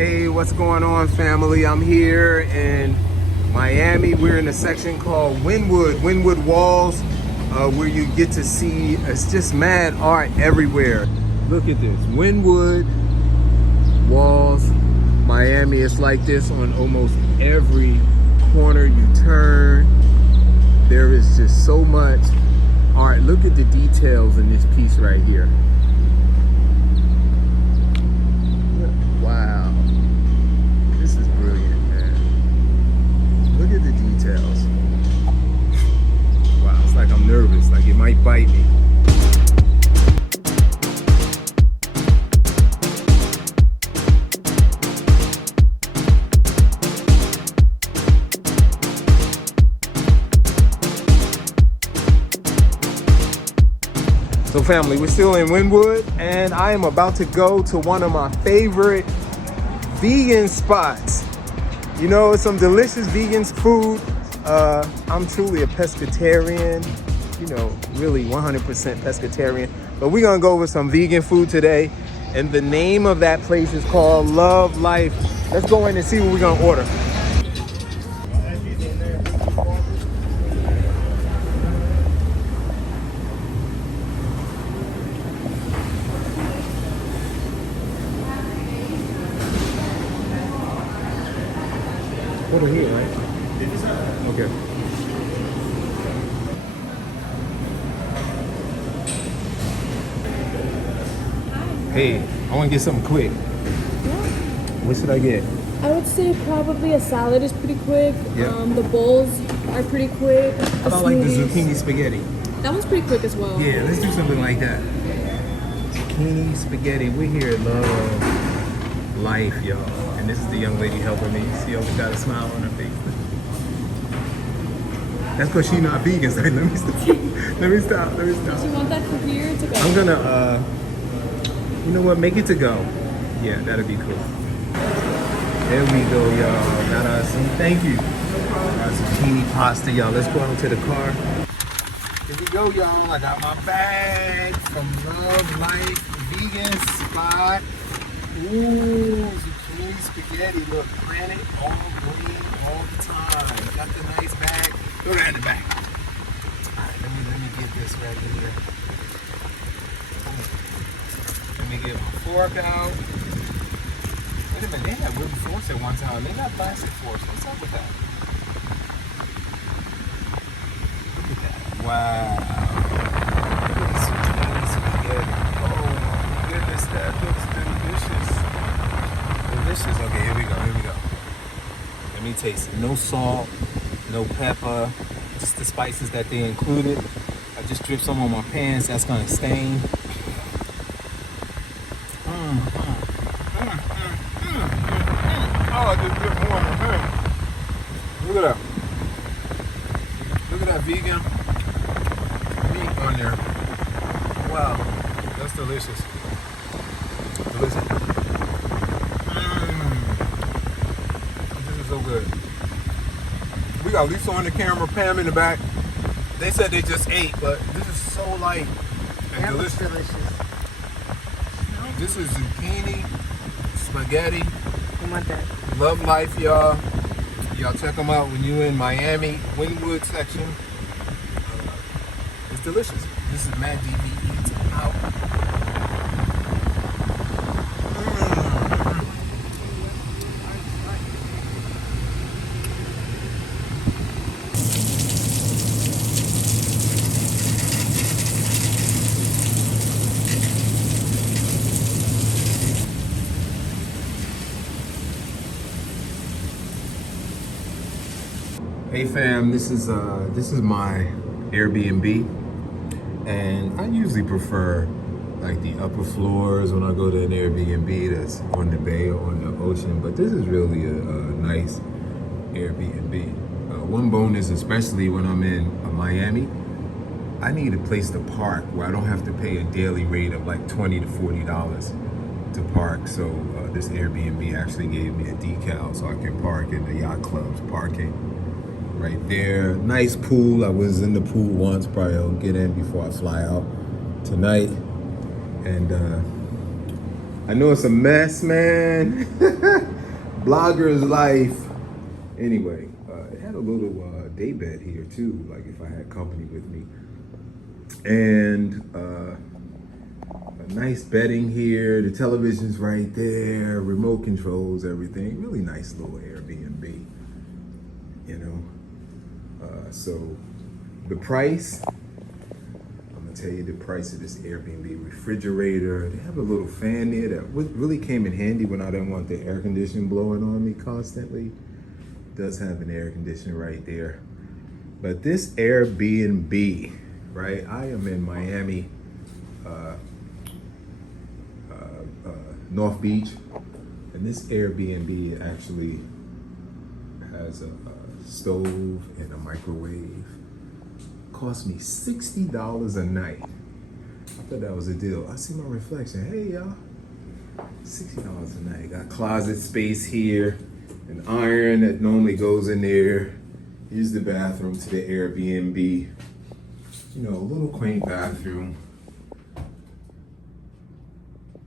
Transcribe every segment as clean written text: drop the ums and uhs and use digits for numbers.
Hey, what's going on, family? I'm here in Miami. We're in a section called Wynwood Walls, where you get to see, it's just mad art everywhere. Look at this, Wynwood Walls, Miami. It's like this on almost every corner you turn. There is just so much art. Look at the details in this piece right here. Wow. This is brilliant, man. Look at the details. Wow, it's like I'm nervous, like it might bite me. So family, we're still in Wynwood and I am about to go to one of my favorite vegan spots. You know, some delicious vegan food. I'm truly a pescatarian, you know, really 100% pescatarian. But we're gonna go with some vegan food today. And the name of that place is called Love Life. Let's go in and see what we're gonna order. Order here, right? Okay. Hey, I want to get something quick. What should I get? I would say probably a salad is pretty quick. Yeah. The bowls are pretty quick. How about like the zucchini spaghetti? That one's pretty quick as well. Yeah, let's do something like that. Zucchini spaghetti. We're here at Love Life, y'all. And this is the young lady helping me. She always got a smile on her face. That's because she's not vegan. So let me stop. Let me stop. Do you want that for here to go? I'm gonna, you know what? Make it to go. Yeah, that'd be cool. There we go, y'all. Got us some. Thank you. Got zucchini pasta, y'all. Let's go out to the car. Here we go, y'all. I got my bag from Love Life Vegan Spot. Ooh, zucchini spaghetti. Look, granite, all green, all the time. Got the nice bag. Throw that in the back. All right, let me get this right here. Let me get my fork out. Wait a minute, they had wooden forks at one time. They got plastic forks. What's up with that? Look at that. Wow. Look at this zucchini spaghetti. Oh my goodness, that looks delicious. Delicious. Okay, here we go. Let me taste it. No salt, no pepper, just the spices that they included. I just dripped some on my pants. That's gonna stain. Oh, I just dripped more on my pants. Look at that. Look at that vegan meat on there. Wow, that's delicious. Delicious. This is so good. We got Lisa on the camera, Pam in the back. They said they just ate, but this is so light and delicious. This is zucchini spaghetti. You want that? Love Life, y'all. Y'all check them out when you're in Miami, Wynwood section. It's delicious. This is Matt DB Eats Out. Hey fam, this is my Airbnb, and I usually prefer like the upper floors when I go to an Airbnb that's on the bay or on the ocean, but this is really a nice Airbnb. One bonus, especially when I'm in Miami, I need a place to park where I don't have to pay a daily rate of like $20 to $40 to park. So this Airbnb actually gave me a decal so I can park in the yacht club's parking right there. Nice pool. I was in the pool once. Probably I'll get in before I fly out tonight. And I know it's a mess, man. Blogger's life. Anyway, it had a little day bed here too, like if I had company with me. And a nice bedding here. The television's right there. Remote controls, everything. Really nice little Airbnb. You know. So the price. I'm gonna tell you the price of this Airbnb. Refrigerator. They have a little fan there that really came in handy when I didn't want the air conditioning blowing on me constantly. It does have an air conditioner right there. But this Airbnb, right? I am in Miami, North Beach, and this Airbnb actually has a stove and a microwave. Cost me $60 a night. I thought that was a deal. I see my reflection. Hey y'all, $60 a night. Got closet space here, an iron that normally goes in there. Here's the bathroom to the Airbnb. You know, a little quaint bathroom.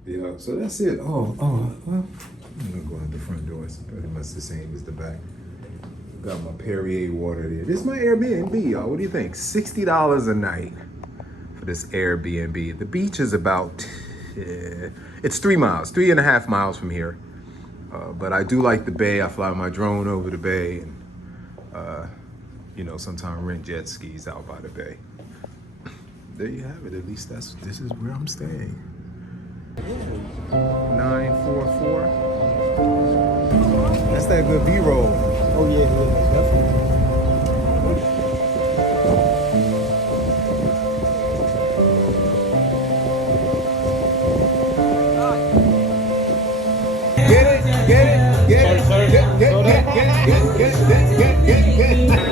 Yeah, so that's it. Oh, well, I'm gonna go out the front door. It's pretty much the same as the back. Got my Perrier water there. This is my Airbnb, y'all. What do you think? $60 a night for this Airbnb. The beach is about, it's 3 miles, 3.5 miles from here. But I do like the bay. I fly my drone over the bay and, you know, sometimes rent jet skis out by the bay. There you have it. At least this is where I'm staying. 944. That's that good B-roll. Oh yeah, definitely. Get it.